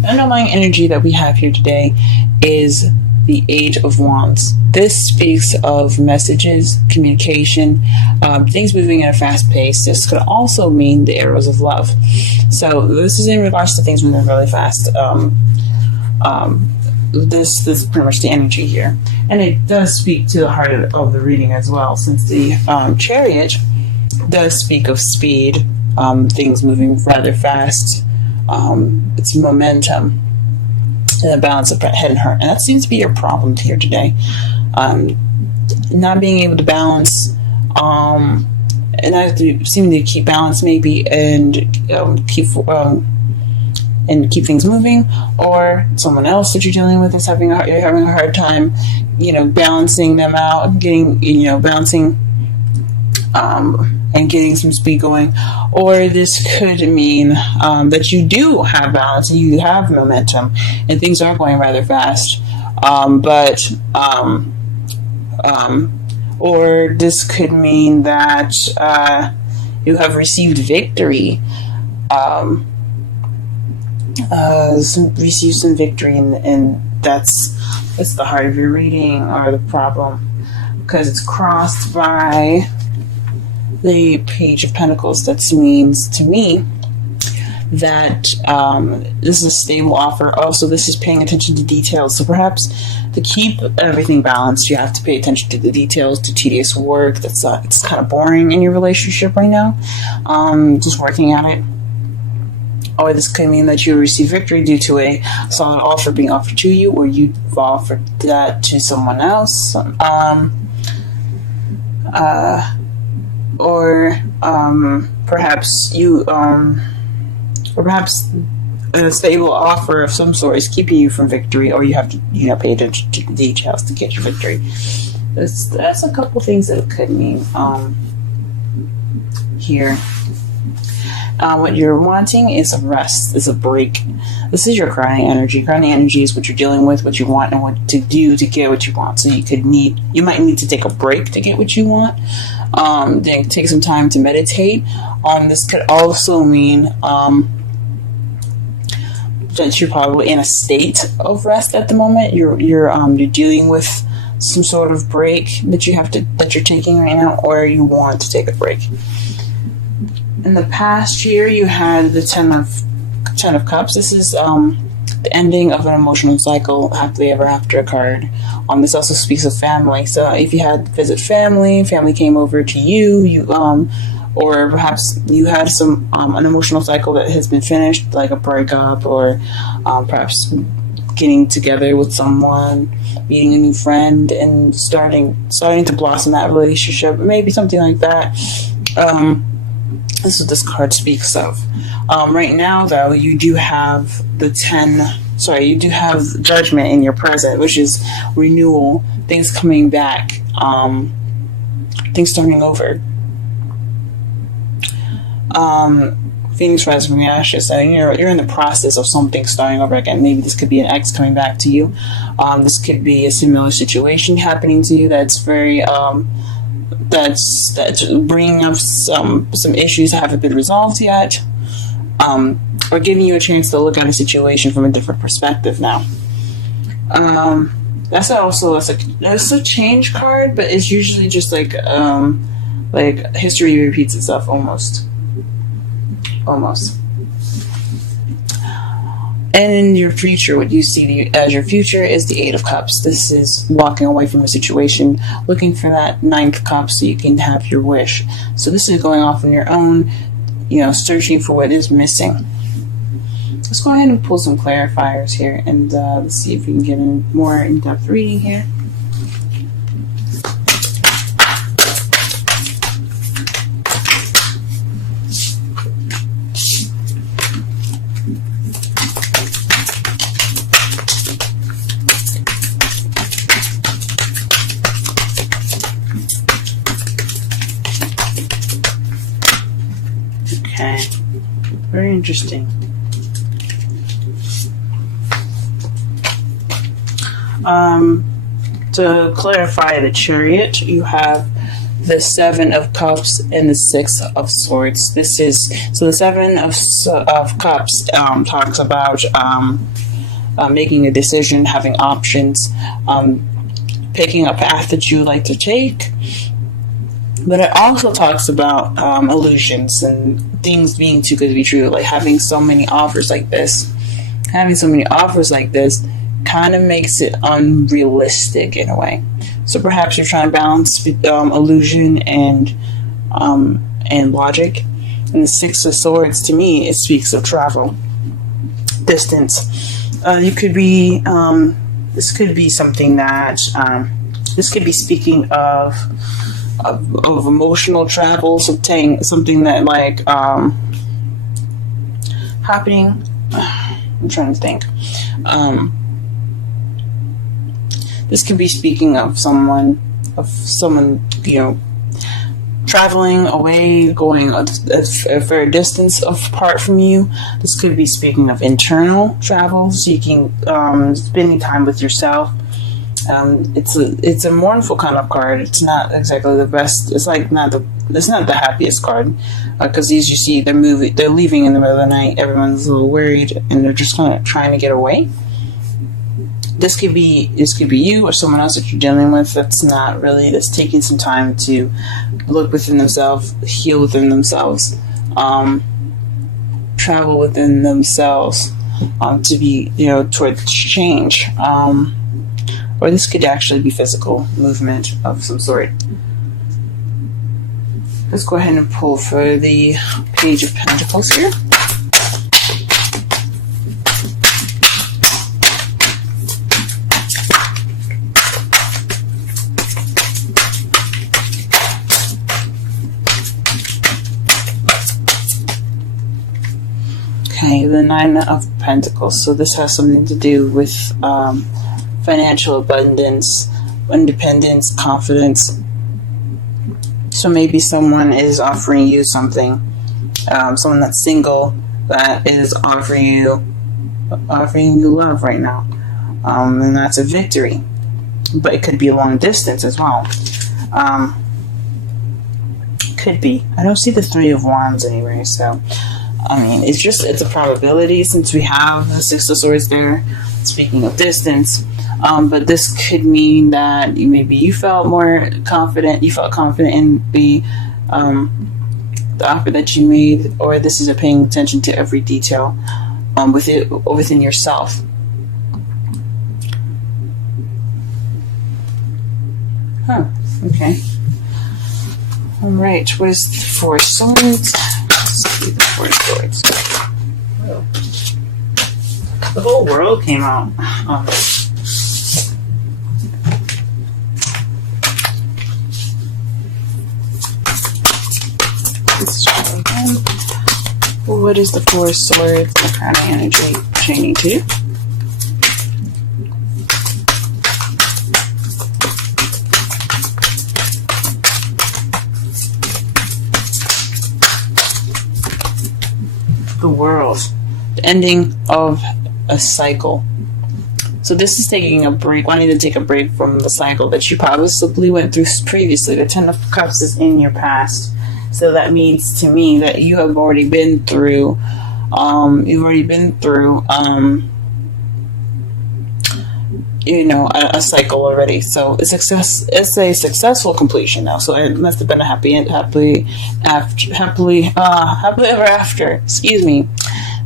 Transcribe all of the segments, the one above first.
The underlying energy that we have here today is the Eight of Wands. This speaks of messages, communication, things moving at a fast pace. This could also mean the arrows of love. So this is in regards to things moving really fast. This is pretty much the energy here. And it does speak to the heart of the reading as well, since the Chariot does speak of speed, things moving rather fast. It's momentum and the balance of head and heart. And that seems to be your problem here today. Not being able to balance, and not seeming to keep balance maybe, and keep things moving, or someone else that you're dealing with is having a hard time, balancing them out, balancing, and getting some speed going. Or this could mean that you do have balance, and you have momentum, and things are going rather fast. Or this could mean that you have received victory. Receive some victory, and that's the heart of your reading, or the problem, because it's crossed by the Page of Pentacles. That means to me that this is a stable offer. Also, this is paying attention to details. So perhaps to keep everything balanced, you have to pay attention to the details, to tedious work that's it's kind of boring in your relationship right now. Just working at it. Or this could mean that you receive victory due to a solid offer being offered to you, or you've offered that to someone else. Perhaps a stable offer of some sort is keeping you from victory, or you have to pay attention to the details to get your victory. That's a couple things that it could mean here. What you're wanting is a rest, is a break. This is your crowning energy. Crowning energy is what you're dealing with, what you want, and what to do to get what you want. So you might need to take a break to get what you want. Then take some time to meditate. This could also mean that you're probably in a state of rest at the moment. You're dealing with some sort of break that you're taking right now, or you want to take a break. In the past year, you had the Ten of Cups. This is the ending of an emotional cycle, happily ever after card. This also speaks of family. So if you had visit family came over to you, or perhaps you had an emotional cycle that has been finished, like a breakup, or perhaps getting together with someone, meeting a new friend, and starting to blossom that relationship, maybe something like that. This is what this card speaks of. Right now, though, you do have you do have Judgment in your present, which is renewal, things coming back, things starting over. Phoenix rising from the ashes. So you're in the process of something starting over again. Maybe this could be an ex coming back to you. This could be a similar situation happening to you that's very that's bringing up some issues that haven't been resolved yet, or giving you a chance to look at a situation from a different perspective now. That's a change card, but it's usually just like history repeats itself almost. And in your future, what you see as your future is the Eight of Cups. This is walking away from a situation, looking for that Ninth Cup so you can have your wish. So this is going off on your own, searching for what is missing. Let's go ahead and pull some clarifiers here, and let's see if we can get a more in-depth reading here. Okay, very interesting. To clarify the Chariot, you have the Seven of Cups and the Six of Swords. This is so the Seven of Cups talks about making a decision, having options, picking a path that you would like to take. But it also talks about illusions and things being too good to be true, like having so many offers like this. Having so many offers like this kind of makes it unrealistic in a way. So perhaps you're trying to balance illusion and logic. And the Six of Swords, to me, it speaks of travel, distance. You could be. This could be something that. This could be speaking of emotional travel, something that like happening. I'm trying to think. This could be speaking of someone, traveling away, going a fair distance apart from you. This could be speaking of internal travel, seeking, spending time with yourself. It's a mournful kind of card. It's not exactly the best. It's not the happiest card, because as you see, they're leaving in the middle of the night. Everyone's a little worried, and they're just kind of trying to get away. This could be you or someone else that you're dealing with that's taking some time to look within themselves, heal within themselves, travel within themselves, to be towards change. Or this could actually be physical movement of some sort. Let's go ahead and pull for the Page of Pentacles here. Okay, the Nine of Pentacles. So this has something to do with financial abundance, independence, confidence. So maybe someone is offering you something. Someone that's single that is offering you love right now, and that's a victory. But it could be a long distance as well. Could be. I don't see the Three of Wands anyway, so I mean, it's a probability since we have the Six of Swords there. Speaking of distance. But this could mean that maybe you felt more confident. You felt confident in the offer that you made, or this is paying attention to every detail within yourself. Huh. Okay. All right. Where's the Four of Swords? Let's see the Four of Swords. Whoa. The whole world came out. What is the Four of Swords? The Crown of Energy chaining to? The World. The ending of a cycle. So this is taking a break, wanting to take a break from the cycle that you possibly went through previously. The Ten of Cups is in your past. So that means to me that you have already been through, a cycle already. So it's a successful completion now. So it must have been a happily ever after. Excuse me.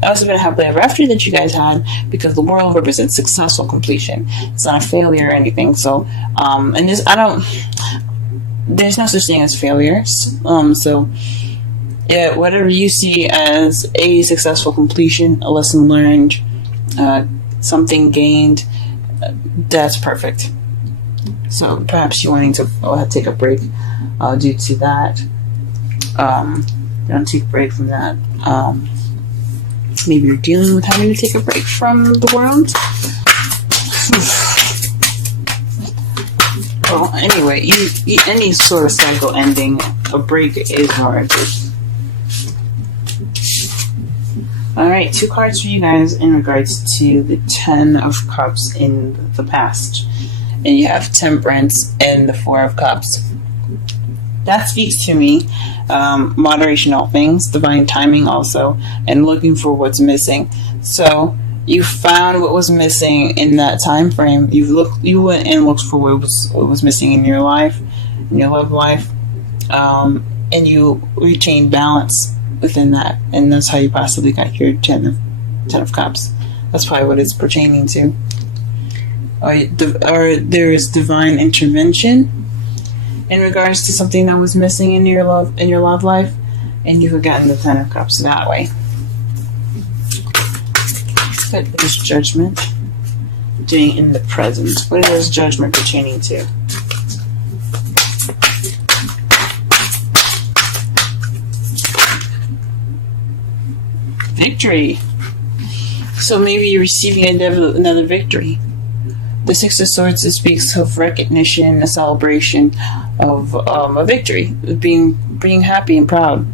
That must have been a happily ever after that you guys had, because the world represents successful completion. It's not a failure or anything. So, there's no such thing as failures. So, yeah, whatever you see as a successful completion, a lesson learned, something gained, that's perfect. So perhaps you're wanting to take a break due to that. Don't take a break from that. Maybe you're dealing with having to take a break from the world. Well, anyway, any sort of cycle ending, a break is warranted. Alright, 2 cards for you guys in regards to the Ten of Cups in the past. And you have Temperance and the Four of Cups. that speaks to me. Moderation, all things, divine timing also, and looking for what's missing. So you found what was missing in that time frame. You went and looked for what was missing in your life, in your love life, and you retained balance within that, and that's how you possibly got your Ten of Cups. That's probably what it's pertaining to. Or there is divine intervention in regards to something that was missing in your love life, and you have gotten the Ten of Cups that way. What is judgment doing in the present? What is judgment pertaining to? Victory. So maybe you're receiving another victory. The Six of Swords speaks of recognition, a celebration of a victory, being happy and proud.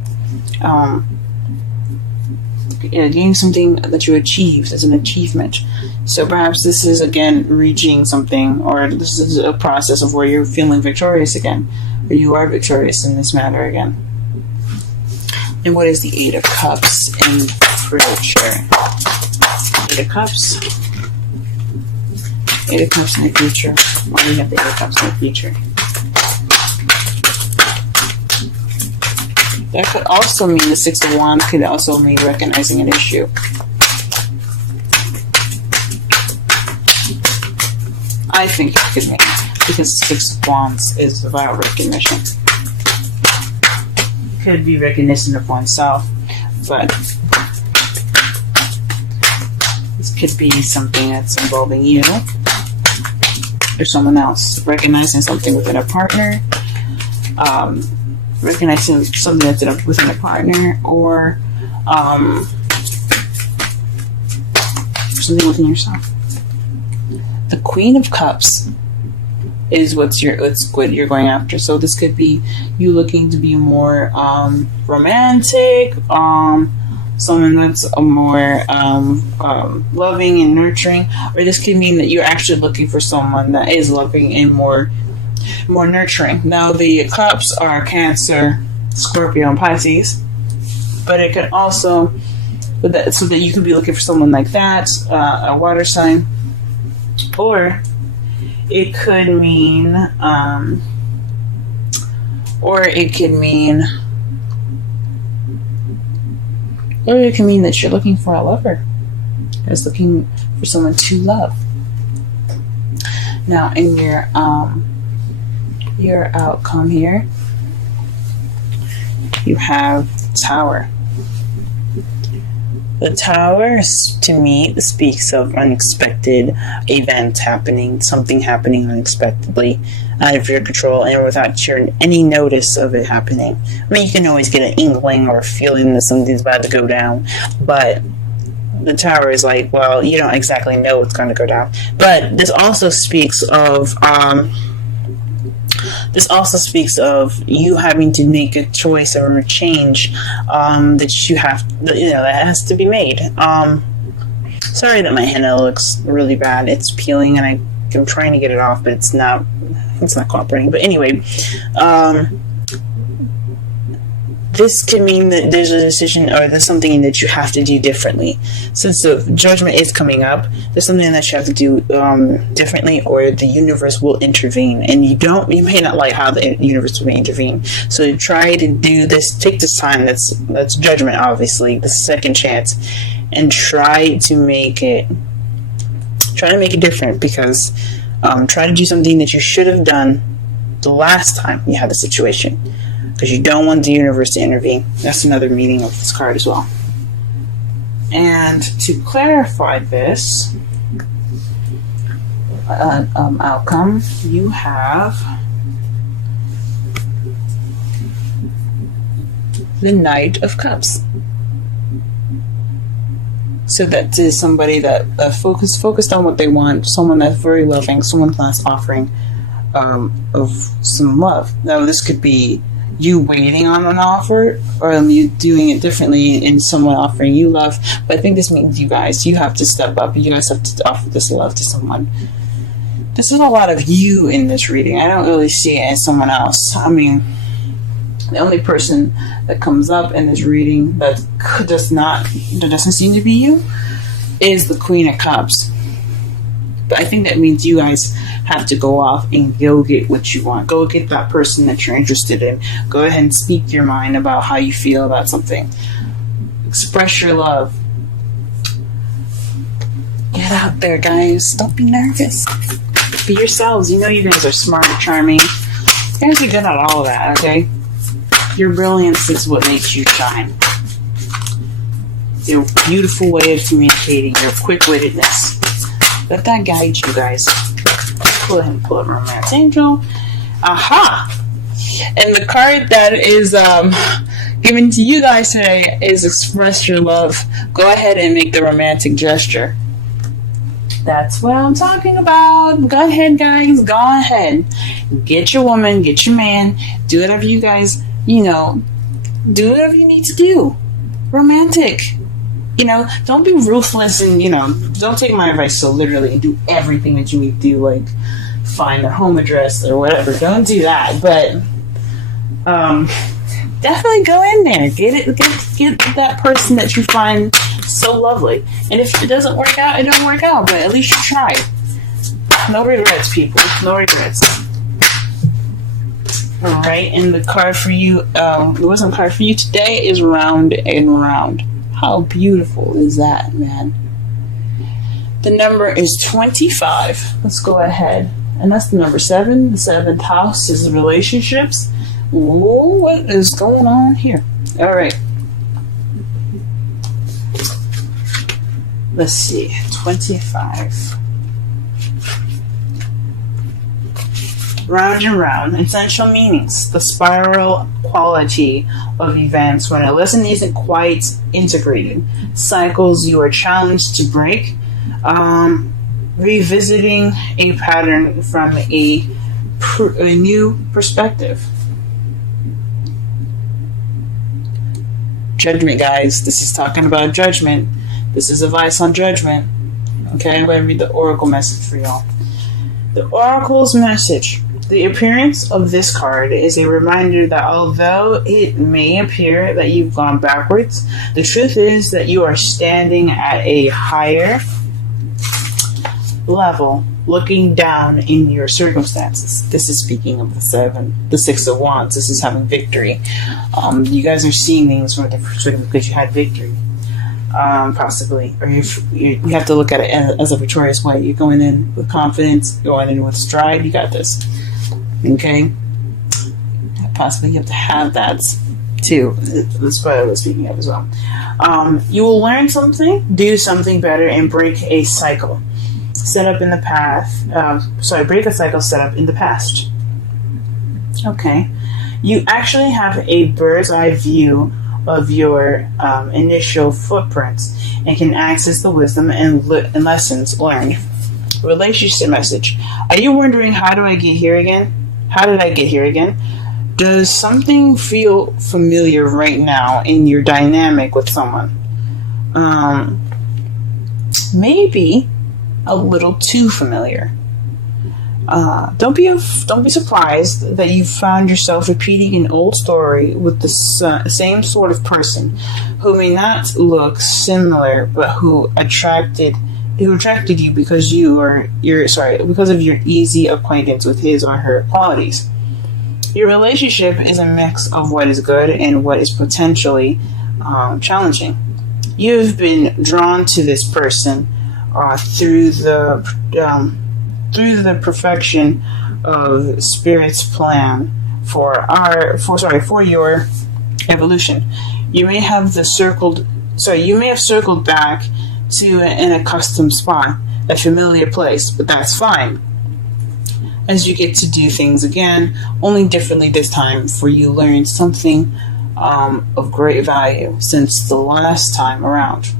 Getting something that you achieved as an achievement. So perhaps this is again reaching something, or this is a process of where you're feeling victorious again, or you are victorious in this matter again. And what is the Eight of Cups in future? Eight of Cups. Eight of Cups in the future. Why do we have the Eight of Cups in the future? That could also mean the Six of Wands could also mean recognizing an issue. I think it could mean, because the Six of Wands is about recognition. It could be recognition of oneself, but this could be something that's involving you or someone else. Recognizing something within a partner, recognizing something that's within a partner, or something within yourself. The Queen of Cups is what you're going after. So this could be you looking to be more romantic, someone that's a more loving and nurturing, or this could mean that you're actually looking for someone that is loving and more nurturing. Now the cups are Cancer, Scorpio, and Pisces, but it could also, so that you can be looking for someone like that, a water sign, or it could mean, that you're looking for a lover, is looking for someone to love. Now in your outcome here, you have Tower. The Tower, to me, speaks of unexpected events happening, something happening unexpectedly, out of your control, and without any notice of it happening. I mean, you can always get an inkling or a feeling that something's about to go down, but the Tower is like, well, you don't exactly know what's going to go down. But this also speaks of you having to make a choice or a change that has to be made. Sorry that my henna looks really bad. It's peeling, and I'm trying to get it off, but it's not cooperating. But anyway, this can mean that there's a decision, or there's something that you have to do differently. Since the judgment is coming up, there's something that you have to do differently, or the universe will intervene. And you may not like how the universe will intervene. So try to do this, take this time, that's judgment, obviously, the second chance, and try to make it different, because try to do something that you should have done the last time you had the situation, because you don't want the universe to intervene. That's another meaning of this card as well. And to clarify this outcome, you have the Knight of Cups. So that is somebody that focused on what they want, someone that's very loving, someone that's offering of some love. Now this could be you waiting on an offer, or you doing it differently in someone offering you love. But I think this means you have to step up. You guys have to offer this love to someone. This is a lot of you in this reading. I don't really see it as someone else. I mean, The only person that comes up in this reading that doesn't seem to be you is the Queen of Cups. But I think that means you guys have to go off and go get what you want. Go get that person that you're interested in. Go ahead and speak your mind about how you feel about something. Express your love. Get out there, guys. Don't be nervous. Be yourselves. You know you guys are smart and charming. You guys are good at all of that, okay? Your brilliance is what makes you shine. Your beautiful way of communicating, your quick-wittedness. Let that guide you guys. Go ahead and pull up Romance Angel. Aha! And the card that is given to you guys today is Express Your Love. Go ahead and make the romantic gesture. That's what I'm talking about. Go ahead, guys. Go ahead. Get your woman, get your man. Do whatever you guys, do whatever you need to do. Romantic. Don't be ruthless and, don't take my advice so literally and do everything that you need to do, like find their home address or whatever. Don't do that. But definitely go in there. Get that person that you find so lovely. And if it doesn't work out, it don't work out. But at least you tried. No regrets, people. No regrets. Alright, and the card for you, the wisdom card for you today is Round and Round. How beautiful is that, man? The number is 25. Let's go ahead. And that's the number 7. The 7th house is relationships. Ooh, what is going on here? Alright. Let's see. 25. Round and round. Essential meanings. The spiral quality of events when a lesson isn't quite integrated. Cycles you are challenged to break. Revisiting a pattern from a new perspective. Judgment, guys. This is talking about judgment. This is advice on judgment. Okay, I'm going to read the oracle message for y'all. The oracle's message. The appearance of this card is a reminder that although it may appear that you've gone backwards, the truth is that you are standing at a higher level, looking down in your circumstances. This is speaking of the 6 of Wands. This is having victory. You guys are seeing things from a different perspective because you had victory. Possibly, or if you have to look at it as a victorious way. You're going in with confidence, going in with stride. You got this. Okay, possibly you have to have that too. That's what I was speaking of as well. You will learn something, do something better, and break a cycle set up in the past. Break a cycle set up in the past. Okay, you actually have a bird's eye view of your initial footprints and can access the wisdom and lessons learned. Relationship message. Are you wondering, how do I get here again? How did I get here again? Does something feel familiar right now in your dynamic with someone? Maybe a little too familiar. Don't be surprised that you found yourself repeating an old story with the same sort of person who may not look similar, but who attracted you because because of your easy acquaintance with his or her qualities. Your relationship is a mix of what is good and what is potentially challenging. You've been drawn to this person through the perfection of Spirit's plan for your evolution. You may have circled back to an accustomed spot, a familiar place, but that's fine. As you get to do things again, only differently this time, for you learned something of great value since the last time around.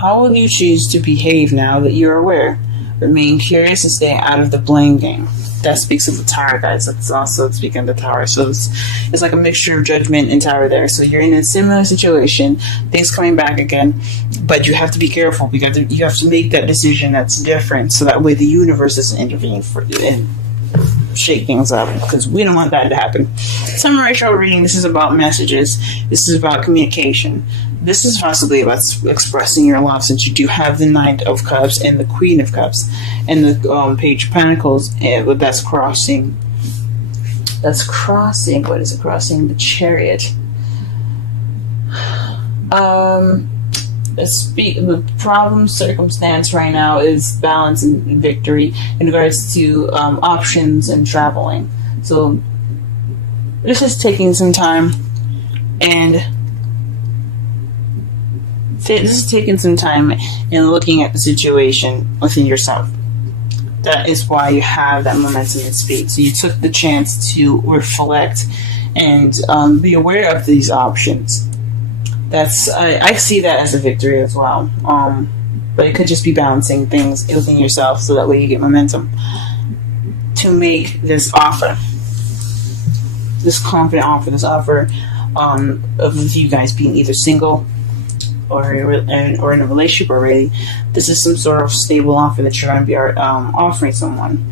How will you choose to behave now that you're aware? Remain curious and stay out of the blame game. That speaks of the Tower, guys. That's also speaking of the Tower. So it's like a mixture of Judgment and Tower there. So you're in a similar situation, things coming back again, but you have to be careful because you have to make that decision that's different, so that way the universe doesn't intervene for you. shake things up, because we don't want that to happen. Summary tarot reading, this is about messages. This is about communication. This is possibly about expressing your love, since you do have the Knight of Cups and the Queen of Cups and the Page of Pentacles. That's crossing. That's crossing. What is it crossing? The Chariot. The problem circumstance right now is balance and victory in regards to options and traveling. So this is taking some time, and looking at the situation within yourself. That is why you have that momentum in speed. So you took the chance to reflect and be aware of these options. I see that as a victory as well. But it could just be balancing things within yourself, so that way you get momentum to make this offer, this confident offer, this offer of you guys being either single or in a relationship already. This is some sort of stable offer that you're going to be offering someone.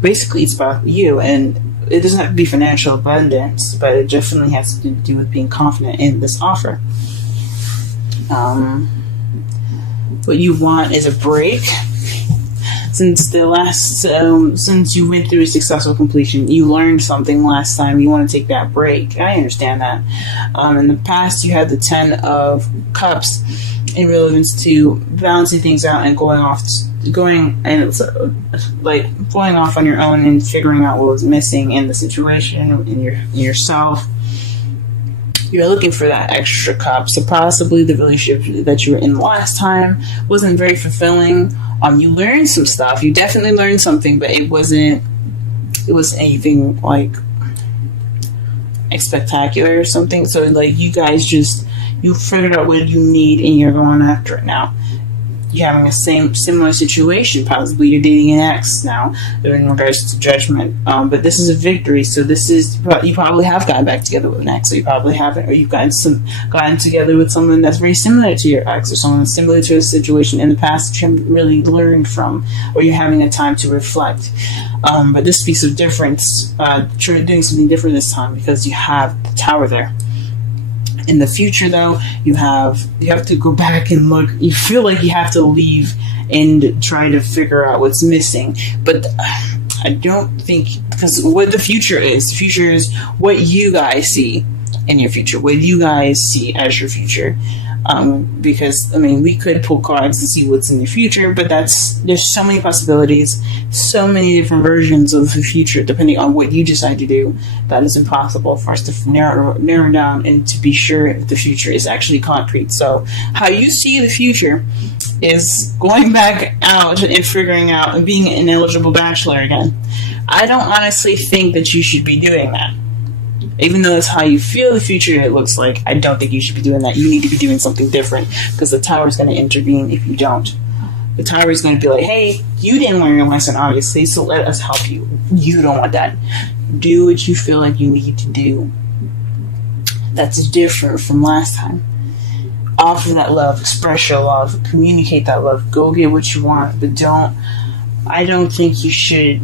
Basically, it's about you, and it doesn't have to be financial abundance, but it definitely has to do with being confident in this offer. What you want is a break. Since you went through a successful completion, you learned something last time. You want to take that break. I understand that. In the past, you had the 10 of Cups in relevance to balancing things out and going off on your own and figuring out what was missing in the situation, in yourself. You're looking for that extra cup. So possibly the relationship that you were in last time wasn't very fulfilling. You learned some stuff. You definitely learned something, but it wasn't anything like spectacular or something. So like you guys you figured out what you need and you're going after it now. You're having a similar situation. Possibly you're dating an ex now in regards to judgment. But this is a victory. So you probably have gotten back together with an ex, or you probably haven't, or you've gotten together with someone that's very similar to your ex, or someone that's similar to a situation in the past that you haven't really learned from, or you're having a time to reflect. But this speaks of difference. You're doing something different this time because you have the Tower there. In the future, though, you have to go back and look. You feel like you have to leave and try to figure out what's missing. But I don't think, because what the future is what you guys see in your future, what you guys see as your future. Because, I mean, we could pull cards to see what's in the future, but there's so many possibilities, so many different versions of the future, depending on what you decide to do, that it's impossible for us to narrow down and to be sure if the future is actually concrete. So how you see the future is going back out and figuring out and being an eligible bachelor again. I don't honestly think that you should be doing that. Even though that's how you feel the future it looks like, I don't think you should be doing that. You need to be doing something different, because the Tower is going to intervene if you don't. The Tower is going to be like, hey, you didn't learn your lesson, obviously, so let us help you. You don't want that. Do what you feel like you need to do. That's different from last time. Offer that love, express your love, communicate that love, go get what you want, but I don't think you should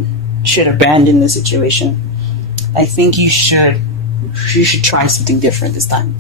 abandon the situation. I think you should try something different this time.